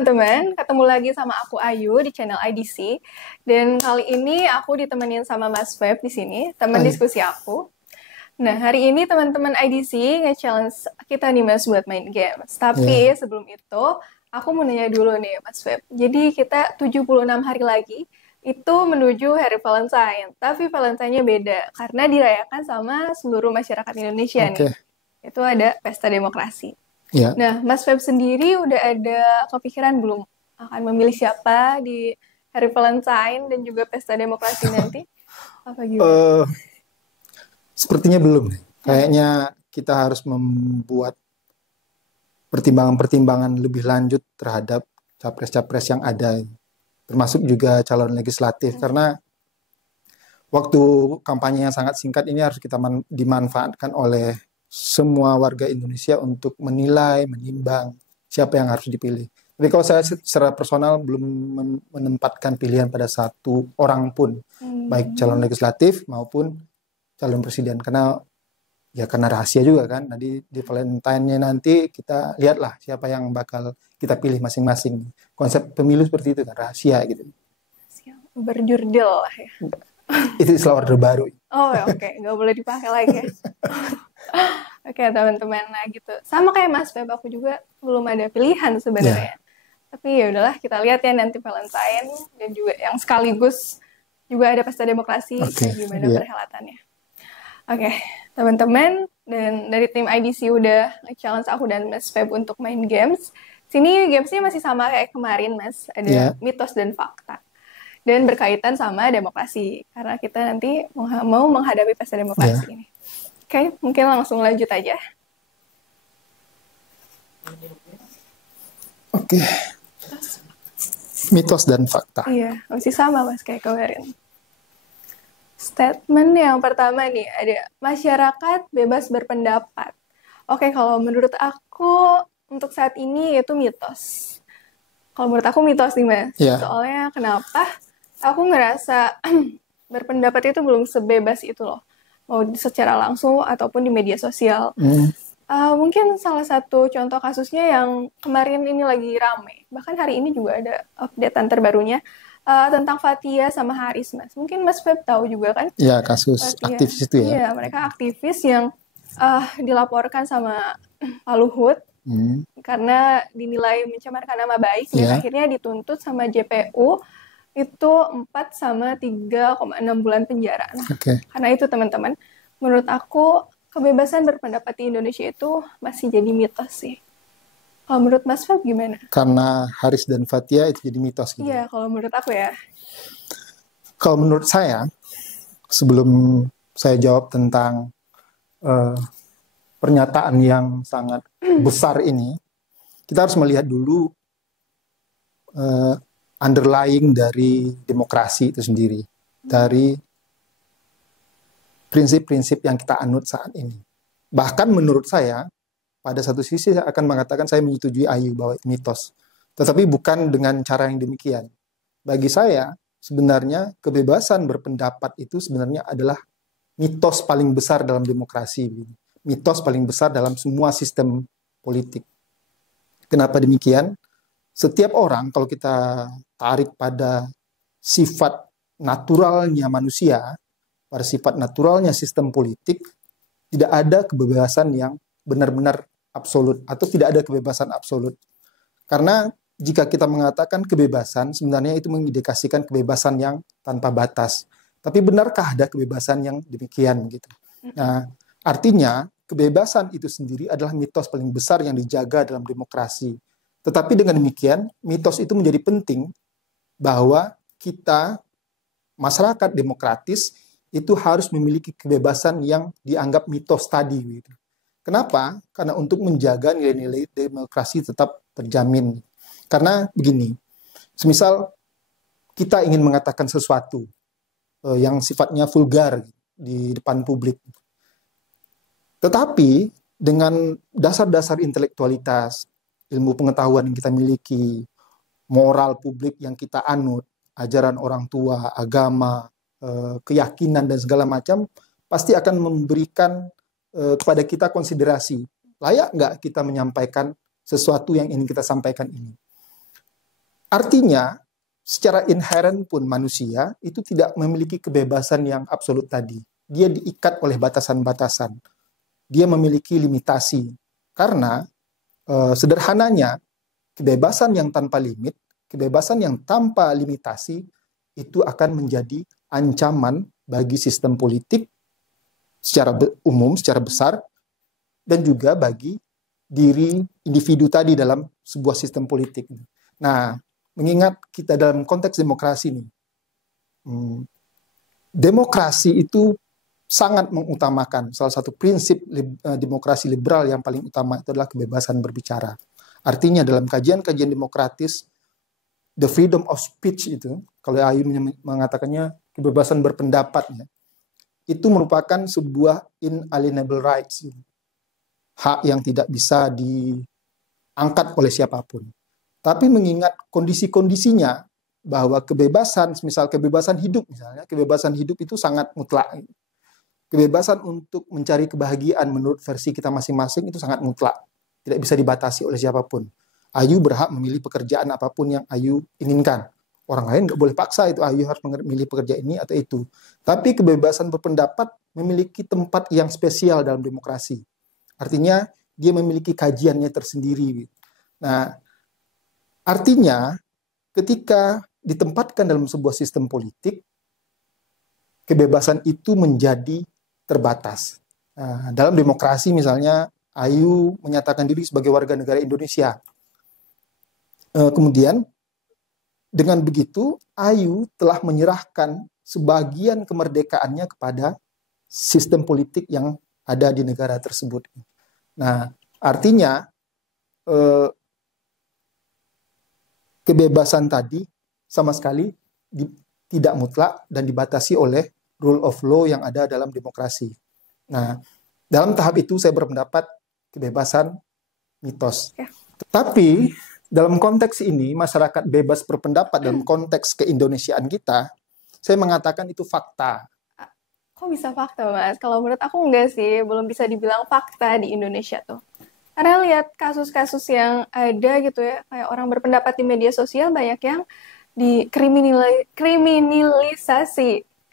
teman-teman, ketemu lagi sama aku Ayu di channel IDC. Dan kali ini aku ditemenin sama Mas Feb di sini, teman Hai. diskusi aku. Nah, hari ini teman-teman IDC nge-challenge kita nih Mas buat main games. Tapi Ya, sebelum itu, aku mau nanya dulu nih Mas Feb. Jadi kita 76 hari lagi itu menuju Hari Valentine. Tapi Valentine-nya beda karena dirayakan sama seluruh masyarakat Indonesia nih. oke. Itu ada pesta demokrasi. Ya, Nah, Mas Feb sendiri udah ada kepikiran belum akan memilih siapa di Hari Valentine dan juga pesta demokrasi nanti? Apa gimana? eh, sepertinya belum. Kayaknya kita harus membuat pertimbangan-pertimbangan lebih lanjut terhadap capres-capres yang ada, termasuk juga calon legislatif. Karena waktu kampanye yang sangat singkat ini harus kita dimanfaatkan oleh semua warga Indonesia untuk menilai, menimbang siapa yang harus dipilih. Tapi kalau saya secara personal belum menempatkan pilihan pada satu orang pun, baik calon legislatif maupun calon presiden, karena rahasia juga kan. Nanti di Valentine-nya nanti kita lihatlah siapa yang bakal kita pilih masing-masing. Konsep pemilu seperti itu kan, rahasia gitu. Berjurdil lah ya. Itu istilah orde baru. Oh ya, oke, nggak boleh dipakai lagi ya. Oke teman-teman, nah gitu. Sama kayak Mas Feb, aku juga belum ada pilihan sebenarnya. Tapi ya udahlah, kita lihat ya nanti Valentine dan juga yang sekaligus juga ada pesta demokrasi, kayak gimana perhelatannya. Oke, teman-teman, dan dari tim IDC udah challenge aku dan Mas Feb untuk main games. Sini gamesnya masih sama kayak kemarin, Mas. Ada mitos dan fakta. Dan berkaitan sama demokrasi. Karena kita nanti mau menghadapi pesta demokrasi ini. Oke, mungkin langsung lanjut aja. Oke. Mitos dan fakta. Iya, masih sama Mas kayak kemarin. Statement yang pertama nih, ada masyarakat bebas berpendapat. Oke, kalau menurut aku untuk saat ini itu mitos. Kalau menurut aku mitos nih Mas. Soalnya kenapa? Aku ngerasa berpendapat itu belum sebebas itu loh. Mau secara langsung ataupun di media sosial. Mungkin salah satu contoh kasusnya yang kemarin ini lagi rame. Bahkan hari ini juga ada updatean terbarunya tentang Fathia sama Haris, Mas. Mungkin Mas Feb tahu juga kan? Iya, kasus Fathia. Aktivis itu ya. Iya, mereka aktivis yang dilaporkan sama Pak Luhut karena dinilai mencemarkan nama baik dan akhirnya dituntut sama JPU itu 4 sama 3,6 bulan penjara. Nah, karena itu teman-teman, menurut aku kebebasan berpendapat di Indonesia itu masih jadi mitos sih. Kalau menurut Mas Feb gimana? Karena Haris dan Fathia itu jadi mitos gitu. Iya, kalau menurut aku ya. Kalau menurut saya, sebelum saya jawab tentang pernyataan yang sangat besar ini, kita harus melihat dulu underlying dari demokrasi itu sendiri, dari prinsip-prinsip yang kita anut saat ini. Bahkan menurut saya, pada satu sisi saya akan mengatakan saya menyetujui Ayu bahwa itu mitos. Tetapi bukan dengan cara yang demikian. Bagi saya, sebenarnya kebebasan berpendapat itu sebenarnya adalah mitos paling besar dalam demokrasi. Mitos paling besar dalam semua sistem politik. Kenapa demikian? Setiap orang, kalau kita tarik pada sifat naturalnya manusia, pada sifat naturalnya sistem politik, tidak ada kebebasan yang benar-benar absolut, atau tidak ada kebebasan absolut. Karena jika kita mengatakan kebebasan, sebenarnya itu mengindikasikan kebebasan yang tanpa batas. Tapi benarkah ada kebebasan yang demikian gitu? Nah, artinya kebebasan itu sendiri adalah mitos paling besar yang dijaga dalam demokrasi. Tetapi dengan demikian, mitos itu menjadi penting bahwa kita, masyarakat demokratis, itu harus memiliki kebebasan yang dianggap mitos tadi. Gitu. Kenapa? Karena untuk menjaga nilai-nilai demokrasi tetap terjamin. Karena begini, semisal kita ingin mengatakan sesuatu yang sifatnya vulgar di depan publik. Tetapi dengan dasar-dasar intelektualitas, ilmu pengetahuan yang kita miliki, moral publik yang kita anut, ajaran orang tua, agama, keyakinan dan segala macam, pasti akan memberikan kepada kita konsiderasi. Layak nggak kita menyampaikan sesuatu yang ingin kita sampaikan ini? Artinya, secara inherent pun manusia itu tidak memiliki kebebasan yang absolut tadi. Dia diikat oleh batasan-batasan. Dia memiliki limitasi. Karena sederhananya, kebebasan yang tanpa limit, kebebasan yang tanpa limitasi, itu akan menjadi ancaman bagi sistem politik secara umum, secara besar, dan juga bagi diri individu tadi dalam sebuah sistem politik. Nah, mengingat kita dalam konteks demokrasi nih, demokrasi itu sangat mengutamakan salah satu prinsip demokrasi liberal yang paling utama itu adalah kebebasan berbicara. Artinya dalam kajian-kajian demokratis, the freedom of speech itu, kalau Ayu mengatakannya kebebasan berpendapat, ya, itu merupakan sebuah inalienable rights, hak yang tidak bisa diangkat oleh siapapun. Tapi mengingat kondisi-kondisinya, bahwa kebebasan, misal kebebasan hidup misalnya, kebebasan hidup itu sangat mutlak. Kebebasan untuk mencari kebahagiaan menurut versi kita masing-masing itu sangat mutlak. Tidak bisa dibatasi oleh siapapun. Ayu berhak memilih pekerjaan apapun yang Ayu inginkan. Orang lain nggak boleh paksa itu Ayu harus memilih pekerjaan ini atau itu. Tapi kebebasan berpendapat memiliki tempat yang spesial dalam demokrasi. Artinya dia memiliki kajiannya tersendiri. Nah, artinya ketika ditempatkan dalam sebuah sistem politik, kebebasan itu menjadi terbatas. Nah, dalam demokrasi misalnya, Ayu menyatakan diri sebagai warga negara Indonesia. Kemudian, dengan begitu, Ayu telah menyerahkan sebagian kemerdekaannya kepada sistem politik yang ada di negara tersebut. Nah, artinya, kebebasan tadi sama sekali tidak mutlak dan dibatasi oleh rule of law yang ada dalam demokrasi. Nah, dalam tahap itu saya berpendapat kebebasan mitos. Ya. Tetapi dalam konteks ini, masyarakat bebas berpendapat dalam konteks keindonesiaan kita, saya mengatakan itu fakta. Kok bisa fakta, Mas? Kalau menurut aku enggak sih, belum bisa dibilang fakta di Indonesia tuh. Karena lihat kasus-kasus yang ada gitu ya, kayak orang berpendapat di media sosial banyak yang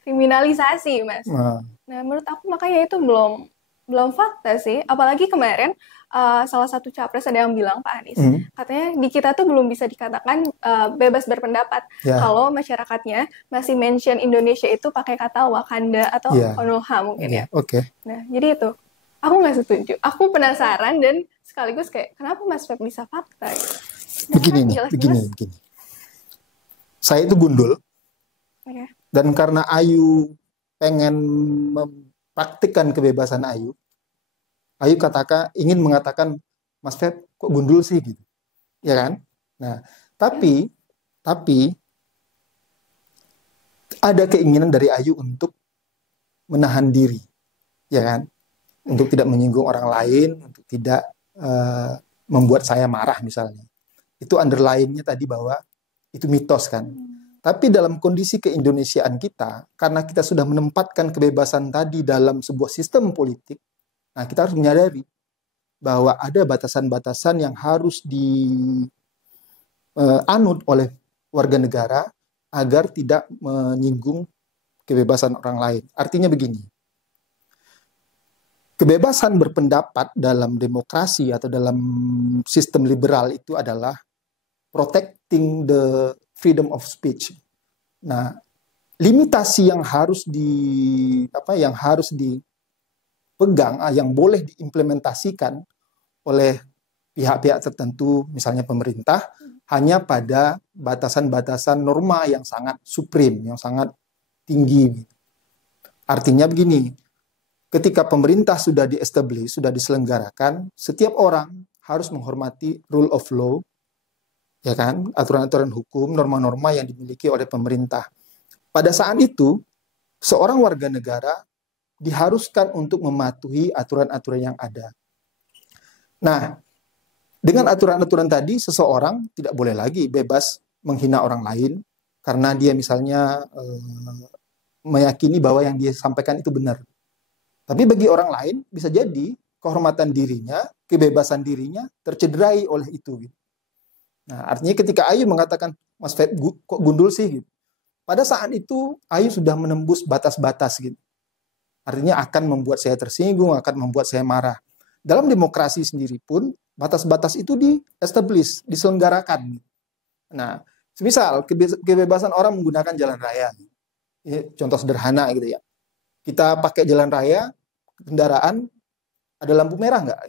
kriminalisasi, Mas. Nah, menurut aku makanya itu belum fakta sih. Apalagi kemarin salah satu capres ada yang bilang, Pak Anies, katanya di kita tuh belum bisa dikatakan bebas berpendapat kalau masyarakatnya masih mention Indonesia itu pakai kata Wakanda atau Konoha mungkin ya. Nah, jadi itu aku nggak setuju. Aku penasaran dan sekaligus kayak kenapa Mas Feb bisa fakta? Begini. Saya itu gundul, dan karena Ayu pengen mempraktikkan kebebasan Ayu ingin mengatakan, Mas Feb kok gundul sih gitu, ya kan? Nah, tapi ada keinginan dari Ayu untuk menahan diri, ya kan? Untuk tidak menyinggung orang lain, untuk tidak membuat saya marah misalnya. Itu underline-nya tadi bahwa itu mitos kan. Tapi dalam kondisi keindonesiaan kita, karena kita sudah menempatkan kebebasan tadi dalam sebuah sistem politik, nah kita harus menyadari bahwa ada batasan-batasan yang harus dianut oleh warga negara agar tidak menyinggung kebebasan orang lain. Artinya begini, kebebasan berpendapat dalam demokrasi atau dalam sistem liberal itu adalah protecting the freedom of speech. Nah, limitasi yang harus dipegang, yang boleh diimplementasikan oleh pihak-pihak tertentu, misalnya pemerintah, hanya pada batasan-batasan norma yang sangat supreme, yang sangat tinggi. Artinya begini, ketika pemerintah sudah di-establish, sudah diselenggarakan, setiap orang harus menghormati rule of law, ya kan, aturan-aturan hukum, norma-norma yang dimiliki oleh pemerintah. Pada saat itu, seorang warga negara diharuskan untuk mematuhi aturan-aturan yang ada. Nah, dengan aturan-aturan tadi, seseorang tidak boleh lagi bebas menghina orang lain, karena dia misalnya meyakini bahwa yang dia sampaikan itu benar. Tapi bagi orang lain, bisa jadi kehormatan dirinya, kebebasan dirinya tercederai oleh itu. Nah, artinya ketika Ayu mengatakan, Mas Feb kok gundul sih gitu. Pada saat itu Ayu sudah menembus batas-batas gitu. Artinya akan membuat saya tersinggung, akan membuat saya marah. Dalam demokrasi sendiri pun batas-batas itu di-establish, diselenggarakan. Nah, semisal kebebasan orang menggunakan jalan raya. Ini contoh sederhana gitu ya. Kita pakai jalan raya, kendaraan, ada lampu merah nggak?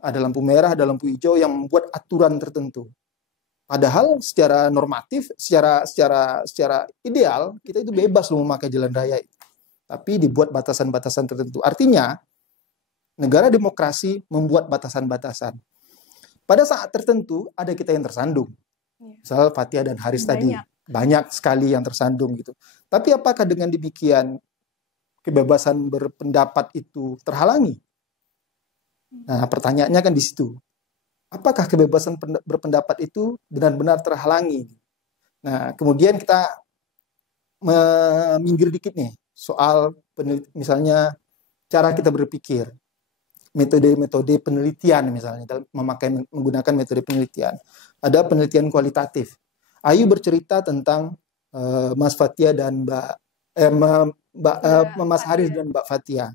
Ada lampu merah, ada lampu hijau yang membuat aturan tertentu. Padahal secara normatif, secara ideal, kita itu bebas loh memakai jalan raya. Tapi dibuat batasan-batasan tertentu. Artinya, negara demokrasi membuat batasan-batasan. Pada saat tertentu, ada kita yang tersandung. Misal Fathia dan Haris tadi. Banyak sekali yang tersandung gitu. Tapi apakah dengan demikian kebebasan berpendapat itu terhalangi? Nah, pertanyaannya kan di situ. Apakah kebebasan berpendapat itu benar-benar terhalangi? Nah, kemudian kita minggir dikit nih soal misalnya cara kita berpikir, metode-metode penelitian misalnya menggunakan metode penelitian. Ada penelitian kualitatif. Ayu bercerita tentang Mas Fathia dan Mas Haris dan Mbak Fathia.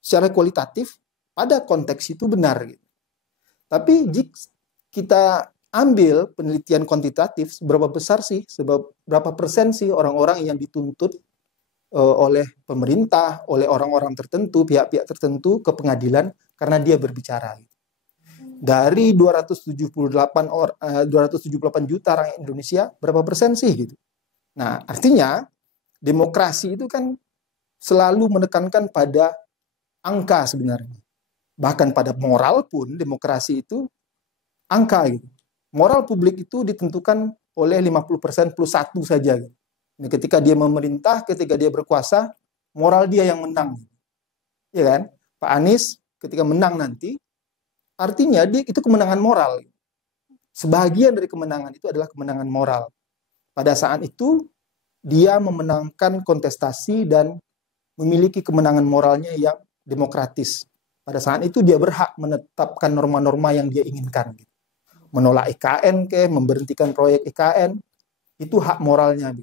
Secara kualitatif pada konteks itu benar gitu. Tapi jika kita ambil penelitian kuantitatif, seberapa besar sih, berapa persen sih orang-orang yang dituntut oleh pemerintah, oleh orang-orang tertentu, pihak-pihak tertentu ke pengadilan karena dia berbicara. Dari 278 juta orang Indonesia, berapa persen sih gitu. Nah, artinya demokrasi itu kan selalu menekankan pada angka sebenarnya. Bahkan pada moral pun demokrasi itu angka gitu. Moral publik itu ditentukan oleh 50% plus 1 saja gitu. Nah, ketika dia memerintah, ketika dia berkuasa, moral dia yang menang. Ya kan? Pak Anies ketika menang nanti, artinya dia itu kemenangan moral. Sebagian dari kemenangan itu adalah kemenangan moral. Pada saat itu dia memenangkan kontestasi dan memiliki kemenangan moralnya yang demokratis. Pada saat itu dia berhak menetapkan norma-norma yang dia inginkan. Menolak IKN memberhentikan proyek IKN, itu hak moralnya.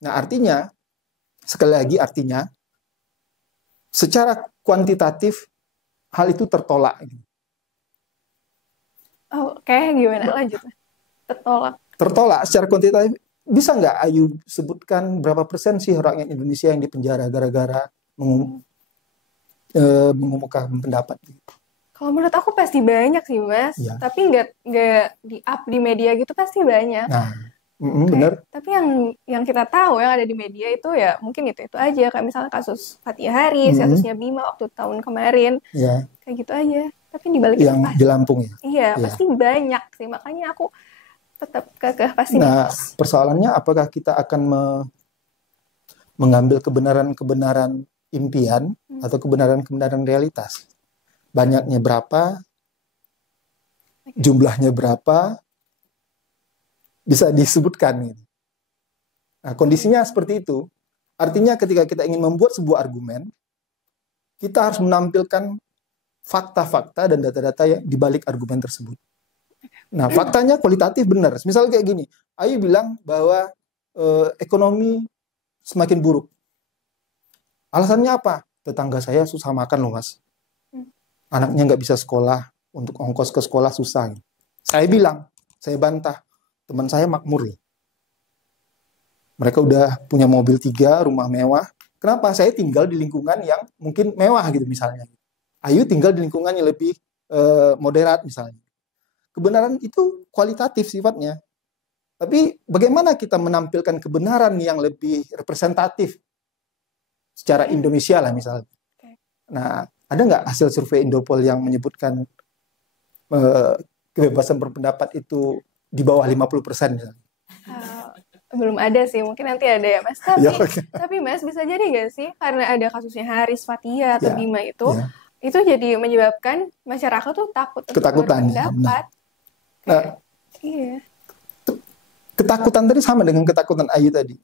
Nah, artinya, sekali lagi artinya, secara kuantitatif, hal itu tertolak. Oh, kayak gimana? Lanjut. Tertolak. Tertolak secara kuantitatif. Bisa nggak Ayu sebutkan berapa persen sih orang Indonesia yang dipenjara gara-gara mengumumkan pendapat? Kalau menurut aku pasti banyak sih, Mas. Ya. Tapi nggak di-up di media gitu pasti banyak. Nah, benar. Tapi yang kita tahu yang ada di media itu ya mungkin itu aja. Kayak misalnya kasus Fathia Haris, kasusnya Bima waktu tahun kemarin. Ya. Kayak gitu aja. Tapi di balik yang di Lampung ya? Iya, pasti banyak sih. Makanya aku tetap kekeh pasti. Nah, persoalannya apakah kita akan mengambil kebenaran-kebenaran impian atau kebenaran-kebenaran realitas? Banyaknya berapa, jumlahnya berapa, bisa disebutkan. Nah, kondisinya seperti itu. Artinya ketika kita ingin membuat sebuah argumen, kita harus menampilkan fakta-fakta dan data-data yang dibalik argumen tersebut. Nah, faktanya kualitatif benar. Misalnya kayak gini, Ayu bilang bahwa ekonomi semakin buruk. Alasannya apa? Tetangga saya susah makan loh, Mas. Anaknya nggak bisa sekolah, untuk ongkos ke sekolah susah. Saya bilang, saya bantah, teman saya makmur loh. Mereka udah punya mobil 3, rumah mewah. Kenapa? Saya tinggal di lingkungan yang mungkin mewah gitu misalnya. Ayu tinggal di lingkungan yang lebih moderat misalnya. Kebenaran itu kualitatif sifatnya. Tapi bagaimana kita menampilkan kebenaran yang lebih representatif secara Indonesia lah misalnya. Nah, ada nggak hasil survei Indopol yang menyebutkan kebebasan berpendapat itu di bawah 50% misalnya? Belum ada sih, mungkin nanti ada ya Mas. Tapi Mas bisa jadi nggak sih karena ada kasusnya Haris, Fathia atau Bima itu jadi menyebabkan masyarakat tuh takut untuk berpendapat. Nah, iya. Ketakutan tadi sama dengan ketakutan Ayu tadi.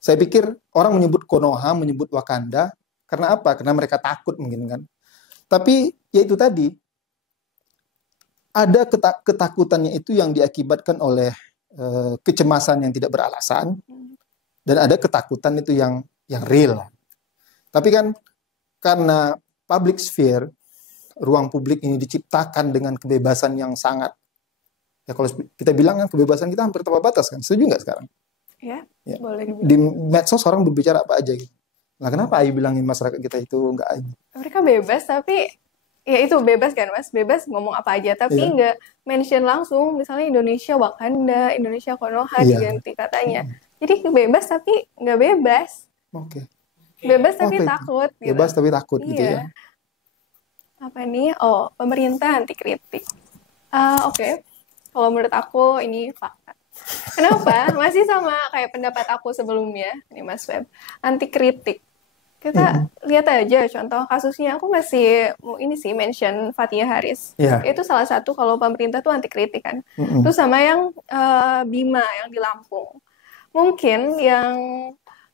Saya pikir orang menyebut Konoha, menyebut Wakanda karena apa? Karena mereka takut mungkin kan. Tapi ya itu tadi, ada ketakutannya itu yang diakibatkan oleh kecemasan yang tidak beralasan, dan ada ketakutan itu yang real. Tapi kan karena public sphere, ruang publik ini diciptakan dengan kebebasan yang sangat, ya kalau kita bilang kan kebebasan kita hampir tanpa batas kan, setuju nggak sekarang? Ya, Ya. boleh dibilang. Di medsos orang berbicara apa aja gitu. Nah kenapa Ayu bilangin masyarakat kita itu nggak Ayu? Mereka bebas, tapi ya itu bebas kan Mas, bebas ngomong apa aja, tapi Iya. nggak mention langsung, misalnya Indonesia Wakanda, Indonesia Konoha Iya. diganti katanya. Jadi bebas tapi nggak bebas. Oke. Bebas tapi Apa itu? takut gitu. Bebas tapi takut gitu ya. Iya. Apa nih? Oh, pemerintah anti kritik. Oke. Kalau menurut aku ini fakta. Kenapa? Masih sama kayak pendapat aku sebelumnya, nih Mas Feb. Anti kritik. Kita lihat aja contoh kasusnya. Aku masih ini sih mention Fathia Haris. Iya. Itu salah satu kalau pemerintah tuh anti kritik kan. Mm-mm. Terus sama yang Bima yang di Lampung. Mungkin yang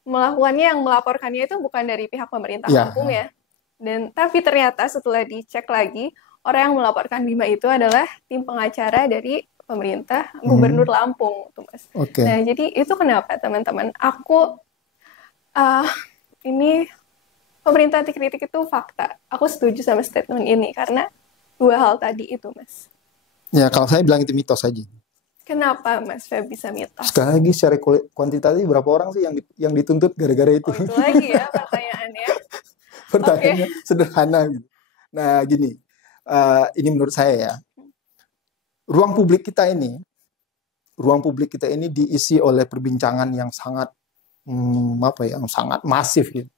melakukannya, yang melaporkannya itu bukan dari pihak pemerintah Iya. Lampung ya. Dan tapi ternyata setelah dicek lagi, orang yang melaporkan Bima itu adalah tim pengacara dari pemerintah Gubernur Lampung, tuh Mas. Oke. Nah, jadi itu kenapa teman-teman? Aku ini pemerintah anti kritik itu fakta. Aku setuju sama statement ini karena dua hal tadi itu, Mas. Ya kalau saya bilang itu mitos aja. Kenapa Mas Feb bisa mitos? Sekali lagi secara kuantitatif berapa orang sih yang dituntut gara-gara itu? Oh, itu lagi ya pertanyaannya. Pertanyaannya sederhana gitu. Nah gini, ini menurut saya ya, ruang publik kita ini diisi oleh perbincangan yang sangat yang sangat masif gitu.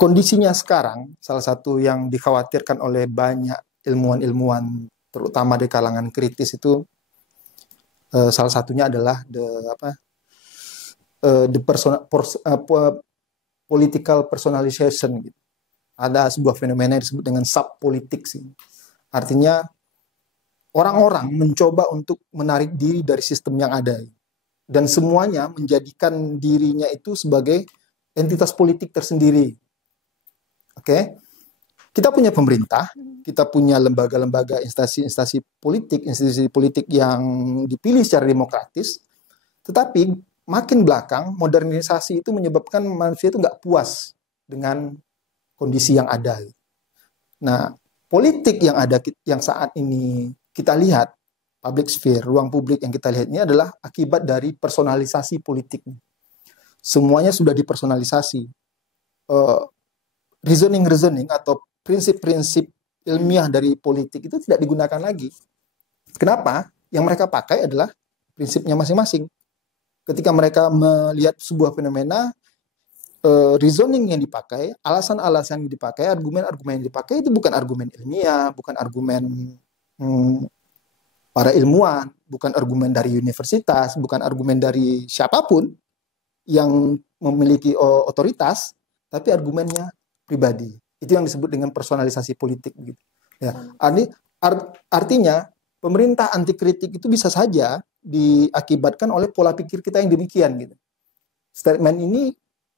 Kondisinya sekarang, salah satu yang dikhawatirkan oleh banyak ilmuwan-ilmuwan, terutama di kalangan kritis itu, salah satunya adalah political personalization. Gitu. Ada sebuah fenomena yang disebut dengan subpolitics. Artinya orang-orang mencoba untuk menarik diri dari sistem yang ada. Dan semuanya menjadikan dirinya itu sebagai entitas politik tersendiri. Oke? Kita punya pemerintah, kita punya lembaga-lembaga, instansi politik yang dipilih secara demokratis, tetapi makin belakang, modernisasi itu menyebabkan manusia itu nggak puas dengan kondisi yang ada. Nah, politik yang ada, yang saat ini kita lihat, public sphere, ruang publik yang kita lihat ini adalah akibat dari personalisasi politik. Semuanya sudah dipersonalisasi. Reasoning atau prinsip-prinsip ilmiah dari politik itu tidak digunakan lagi. Kenapa? Yang mereka pakai adalah prinsipnya masing-masing. Ketika mereka melihat sebuah fenomena, reasoning yang dipakai, alasan-alasan yang dipakai, argumen-argumen yang dipakai itu bukan argumen ilmiah, bukan argumen para ilmuwan, bukan argumen dari universitas, bukan argumen dari siapapun yang memiliki otoritas, tapi argumennya pribadi. Itu yang disebut dengan personalisasi politik. Gitu. Ya. Artinya, pemerintah anti kritik itu bisa saja diakibatkan oleh pola pikir kita yang demikian. Gitu. Statement ini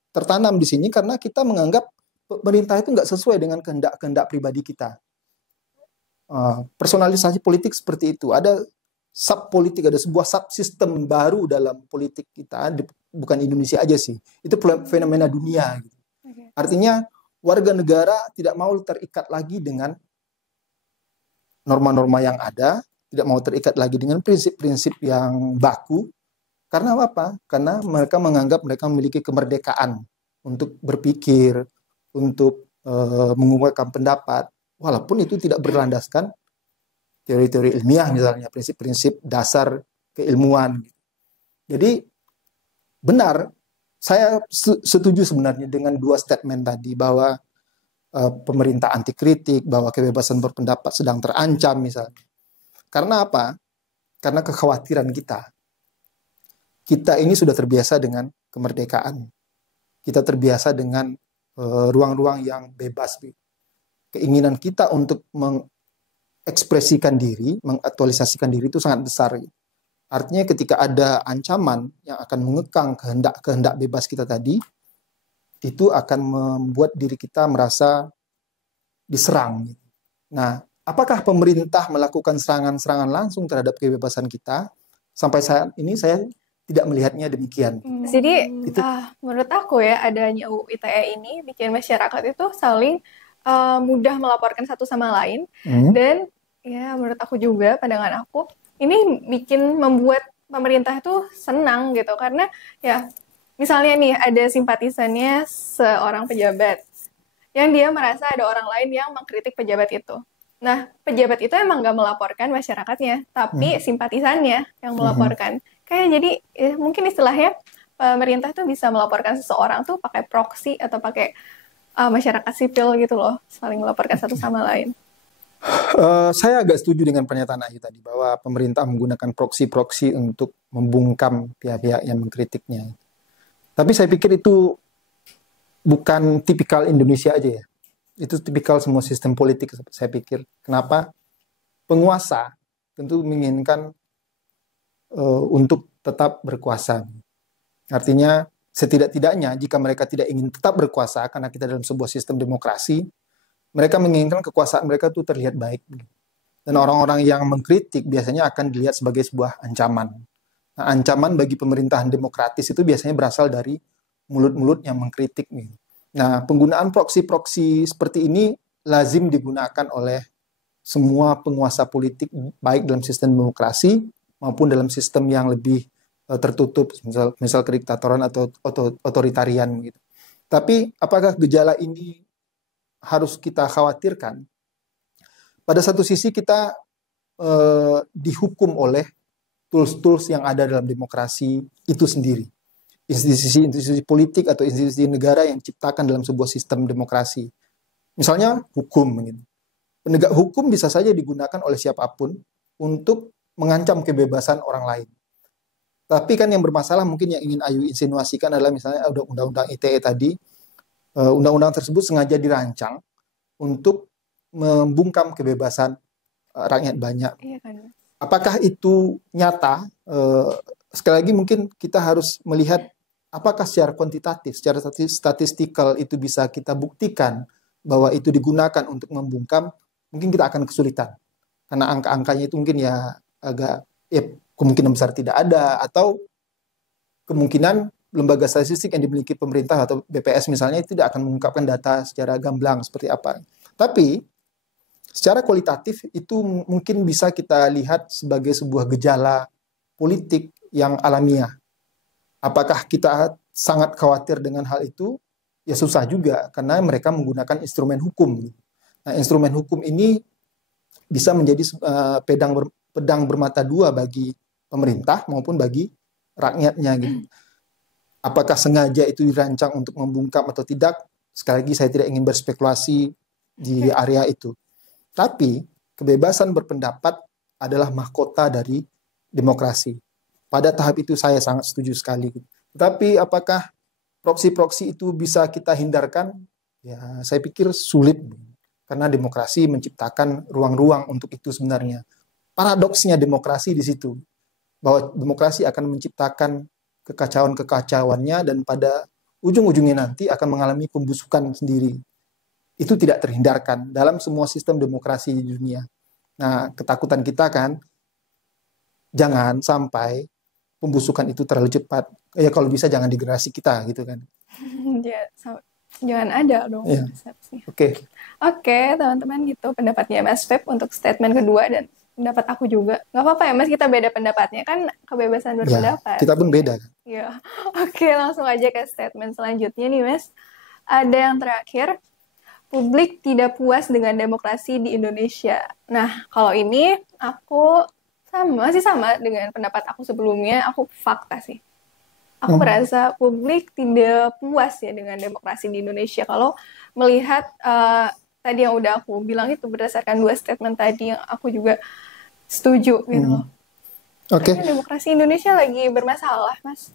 tertanam di sini karena kita menganggap pemerintah itu nggak sesuai dengan kehendak pribadi kita. Personalisasi politik seperti itu. Ada subpolitik, ada sebuah subsistem baru dalam politik kita, bukan Indonesia aja sih. Itu fenomena dunia. Gitu. Artinya warga negara tidak mau terikat lagi dengan norma-norma yang ada, tidak mau terikat lagi dengan prinsip-prinsip yang baku. Karena apa? Karena mereka menganggap mereka memiliki kemerdekaan untuk berpikir, untuk mengungkapkan pendapat, walaupun itu tidak berlandaskan teori-teori ilmiah misalnya, prinsip-prinsip dasar keilmuan. Jadi benar, saya setuju sebenarnya dengan dua statement tadi bahwa pemerintah anti kritik, bahwa kebebasan berpendapat sedang terancam misalnya. Karena apa? Karena kekhawatiran kita. Kita ini sudah terbiasa dengan kemerdekaan. Kita terbiasa dengan ruang-ruang yang bebas. Keinginan kita untuk mengekspresikan diri, mengaktualisasikan diri itu sangat besar. Artinya ketika ada ancaman yang akan mengekang kehendak bebas kita tadi, itu akan membuat diri kita merasa diserang. Nah, apakah pemerintah melakukan serangan-serangan langsung terhadap kebebasan kita? Sampai saat ini saya tidak melihatnya demikian. Jadi Itu menurut aku ya, adanya UU ITE ini bikin masyarakat itu saling mudah melaporkan satu sama lain. Dan ya menurut aku juga, pandangan aku, ini membuat pemerintah itu senang gitu. Karena ya misalnya nih ada simpatisannya seorang pejabat yang dia merasa ada orang lain yang mengkritik pejabat itu. Nah, pejabat itu emang nggak melaporkan masyarakatnya, tapi simpatisannya yang melaporkan. Kayak jadi mungkin istilahnya pemerintah tuh bisa melaporkan seseorang tuh pakai proxy atau pakai masyarakat sipil gitu loh, saling melaporkan satu sama lain. Saya agak setuju dengan pernyataan Ayu tadi bahwa pemerintah menggunakan proksi-proksi untuk membungkam pihak-pihak yang mengkritiknya. Tapi saya pikir itu bukan tipikal Indonesia aja ya. Itu tipikal semua sistem politik saya pikir. Kenapa? Penguasa tentu menginginkan untuk tetap berkuasa. Artinya setidak-tidaknya jika mereka tidak ingin tetap berkuasa karena kita dalam sebuah sistem demokrasi, mereka menginginkan kekuasaan mereka itu terlihat baik. Dan orang-orang yang mengkritik biasanya akan dilihat sebagai sebuah ancaman. Nah, ancaman bagi pemerintahan demokratis itu biasanya berasal dari mulut-mulut yang mengkritik. Nah, penggunaan proksi-proksi seperti ini lazim digunakan oleh semua penguasa politik, baik dalam sistem demokrasi maupun dalam sistem yang lebih tertutup, misal kediktatoran atau otoritarian. Gitu. Tapi apakah gejala ini harus kita khawatirkan? Pada satu sisi kita dihukum oleh tools-tools yang ada dalam demokrasi itu sendiri. Institusi-institusi politik atau institusi negara yang diciptakan dalam sebuah sistem demokrasi. Misalnya hukum. Gitu. Penegak hukum bisa saja digunakan oleh siapapun untuk mengancam kebebasan orang lain. Tapi kan yang bermasalah mungkin yang ingin Ayu insinuasikan adalah misalnya undang-undang ITE tadi, undang-undang tersebut sengaja dirancang untuk membungkam kebebasan rakyat banyak. Iya kan? Apakah itu nyata? Sekali lagi mungkin kita harus melihat apakah secara kuantitatif, secara statistikal itu bisa kita buktikan bahwa itu digunakan untuk membungkam, mungkin kita akan kesulitan. Karena angka-angkanya itu mungkin ya agak kemungkinan besar tidak ada, atau kemungkinan lembaga statistik yang dimiliki pemerintah atau BPS misalnya tidak akan mengungkapkan data secara gamblang seperti apa. Tapi secara kualitatif itu mungkin bisa kita lihat sebagai sebuah gejala politik yang alamiah. Apakah kita sangat khawatir dengan hal itu? Ya susah juga, karena mereka menggunakan instrumen hukum. Nah, instrumen hukum ini bisa menjadi pedang bermata dua bagi pemerintah maupun bagi rakyatnya gitu. Apakah sengaja itu dirancang untuk membungkam atau tidak? Sekali lagi saya tidak ingin berspekulasi di area itu. Tapi kebebasan berpendapat adalah mahkota dari demokrasi. Pada tahap itu saya sangat setuju sekali. Tapi apakah proksi-proksi itu bisa kita hindarkan? Ya, saya pikir sulit. Karena demokrasi menciptakan ruang-ruang untuk itu sebenarnya. Paradoksnya demokrasi di situ. Bahwa demokrasi akan menciptakan kekacauan-kekacauannya dan pada ujung-ujungnya nanti akan mengalami pembusukan sendiri. Itu tidak terhindarkan dalam semua sistem demokrasi di dunia. Nah, ketakutan kita kan jangan sampai pembusukan itu terlalu cepat. Ya kalau bisa jangan di generasi kita gitu kan. Ya, jangan ada dong. Ya. Oke, teman-teman, gitu pendapatnya Mas Feb untuk statement kedua dan pendapat aku juga. Nggak apa-apa ya Mas, kita beda pendapatnya, kan kebebasan berpendapat. Ya, kita pun beda kan. Ya. Oke, langsung aja ke statement selanjutnya nih Mas. Ada yang terakhir, publik tidak puas dengan demokrasi di Indonesia. Nah, kalau ini aku masih sama dengan pendapat aku sebelumnya, aku fakta sih. Aku merasa publik tidak puas ya dengan demokrasi di Indonesia. Kalau melihat tadi yang udah aku bilang itu berdasarkan 2 statement tadi yang aku juga setuju gitu loh. Oke. Demokrasi Indonesia lagi bermasalah, Mas.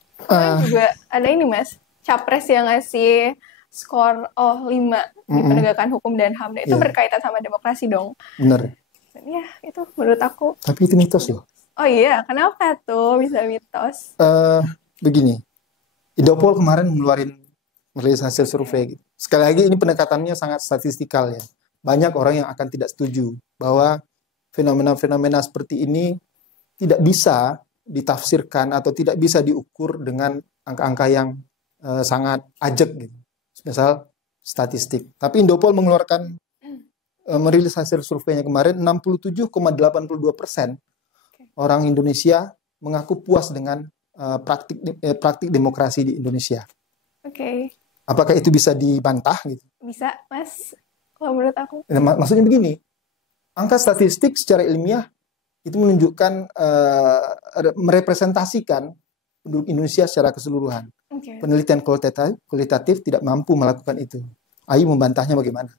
Juga ada ini, Mas, capres yang ngasih skor 5 di penegakan hukum dan HAM. Itu berkaitan sama demokrasi dong. Benar. Dan ya, itu menurut aku. Tapi itu mitos loh. Oh iya, kenapa tuh bisa mitos? Begini, Indopol kemarin merilis hasil survei. Gitu. Sekali lagi ini pendekatannya sangat statistikal ya. banyak orang yang akan tidak setuju bahwa fenomena-fenomena seperti ini tidak bisa ditafsirkan atau tidak bisa diukur dengan angka-angka yang sangat ajak gitu. Misal statistik. Tapi Indopol mengeluarkan merilis hasil surveinya kemarin, 67,82% orang Indonesia mengaku puas dengan praktik demokrasi di Indonesia. Oke. Apakah itu bisa dibantah gitu? Bisa, Mas. Kalau menurut aku. Maksudnya begini, angka statistik secara ilmiah itu menunjukkan, merepresentasikan penduduk Indonesia secara keseluruhan. Okay. Penelitian kualitatif tidak mampu melakukan itu. Ayu membantahnya bagaimana?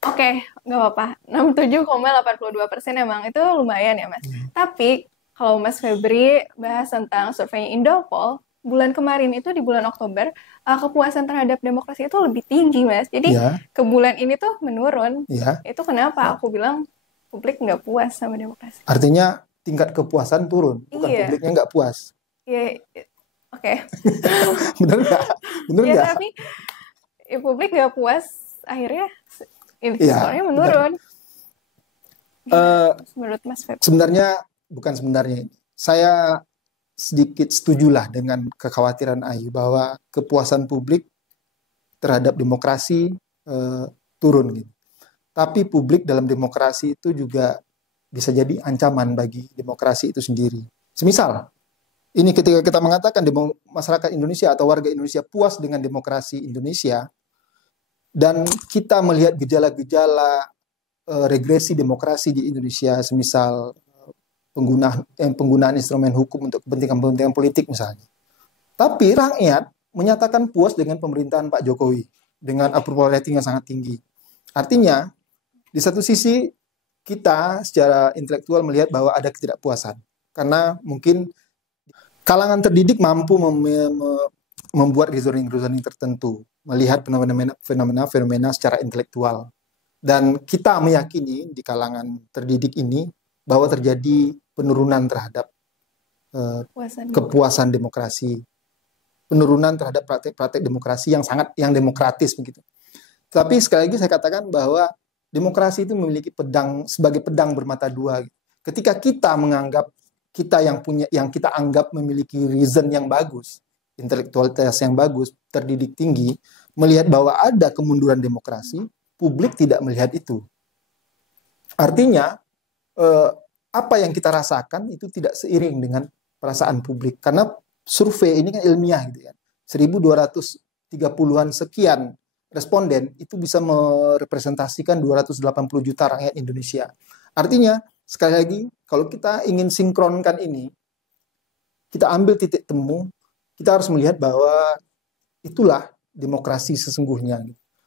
Oke, nggak apa-apa. 67,82% emang itu lumayan ya, Mas. Tapi kalau Mas Febri bahas tentang survei Indopol, bulan kemarin itu di bulan Oktober, kepuasan terhadap demokrasi itu lebih tinggi, Mas. Jadi ke bulan ini tuh menurun. Itu kenapa aku bilang publik nggak puas sama demokrasi. Artinya tingkat kepuasan turun, bukan publiknya nggak puas. Iya, oke. Bener nggak? Tapi publik nggak puas, akhirnya soalnya menurun. Menurut Mas Feb. Sebenarnya, saya sedikit setujulah dengan kekhawatiran Ayu bahwa kepuasan publik terhadap demokrasi turun gitu. Tapi publik dalam demokrasi itu juga bisa jadi ancaman bagi demokrasi itu sendiri. Semisal, ini ketika kita mengatakan masyarakat Indonesia atau warga Indonesia puas dengan demokrasi Indonesia, dan kita melihat gejala-gejala regresi demokrasi di Indonesia, semisal penggunaan instrumen hukum untuk kepentingan politik misalnya. Tapi rakyat menyatakan puas dengan pemerintahan Pak Jokowi dengan approval rating yang sangat tinggi. Artinya, di satu sisi kita secara intelektual melihat bahwa ada ketidakpuasan karena mungkin kalangan terdidik mampu membuat reasoning tertentu, melihat fenomena secara intelektual. Dan kita meyakini di kalangan terdidik ini bahwa terjadi penurunan terhadap kepuasan demokrasi, penurunan terhadap praktek demokrasi yang demokratis begitu. Tapi sekali lagi saya katakan bahwa demokrasi itu memiliki sebagai pedang bermata dua. Ketika kita menganggap yang kita anggap memiliki reason yang bagus, intelektualitas yang bagus, terdidik tinggi, melihat bahwa ada kemunduran demokrasi, publik tidak melihat itu. Artinya, apa yang kita rasakan itu tidak seiring dengan perasaan publik. Karena survei ini kan ilmiah gitu ya. 1.230-an sekian responden itu bisa merepresentasikan 280 juta rakyat Indonesia. Artinya, sekali lagi, kalau kita ingin sinkronkan ini, kita ambil titik temu, kita harus melihat bahwa itulah demokrasi sesungguhnya.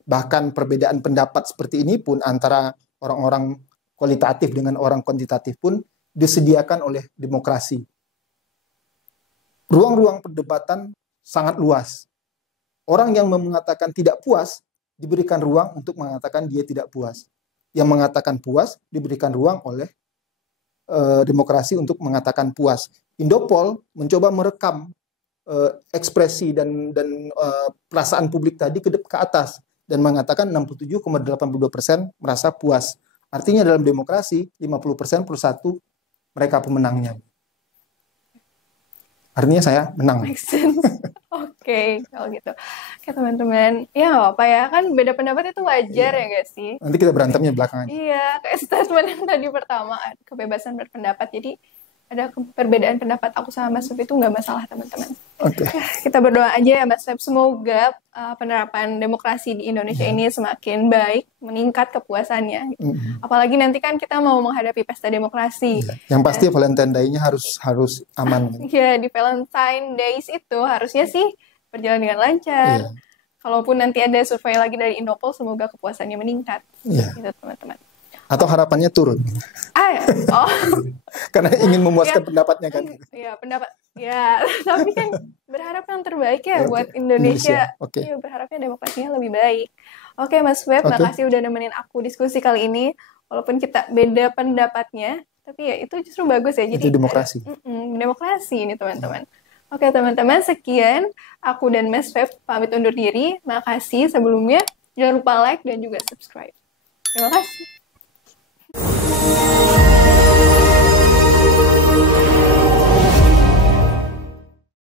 Bahkan perbedaan pendapat seperti ini pun antara orang-orang kualitatif dengan orang kuantitatif pun disediakan oleh demokrasi. Ruang-ruang perdebatan sangat luas. Orang yang mengatakan tidak puas diberikan ruang untuk mengatakan dia tidak puas. Yang mengatakan puas diberikan ruang oleh demokrasi untuk mengatakan puas. Indopol mencoba merekam ekspresi dan perasaan publik tadi ke atas dan mengatakan 67,82% merasa puas. Artinya dalam demokrasi 50% plus 1 mereka pemenangnya. Artinya saya menang. Oke, kalau gitu. Oke teman-teman, ya nggak apa ya, kan beda pendapat itu wajar ya nggak sih? Nanti kita berantemnya belakangan. Iya, kayak statement yang tadi pertama, kebebasan berpendapat. Jadi ada perbedaan pendapat aku sama Mas Feb itu nggak masalah teman-teman. Oke. Kita berdoa aja ya Mas Feb, semoga penerapan demokrasi di Indonesia ini semakin baik, meningkat kepuasannya. Apalagi nanti kan kita mau menghadapi pesta demokrasi. Yang pasti Valentine Day-nya harus aman. Iya, di Valentine Days itu harusnya sih berjalan dengan lancar. Kalaupun nanti ada survei lagi dari Indopol, semoga kepuasannya meningkat. Gitu teman-teman. Atau harapannya turun. Karena ingin memuaskan pendapatnya kan. Iya, pendapat. Ya, tapi kan berharap yang terbaik ya buat Indonesia. Iya, berharapnya demokrasinya lebih baik. Oke, Mas Feb, makasih udah nemenin aku diskusi kali ini. Walaupun kita beda pendapatnya, tapi ya itu justru bagus ya. Jadi itu demokrasi. Demokrasi ini teman-teman. Oke, teman-teman, sekian aku dan Mas Feb pamit undur diri. Makasih sebelumnya. Jangan lupa like dan juga subscribe. Terima kasih.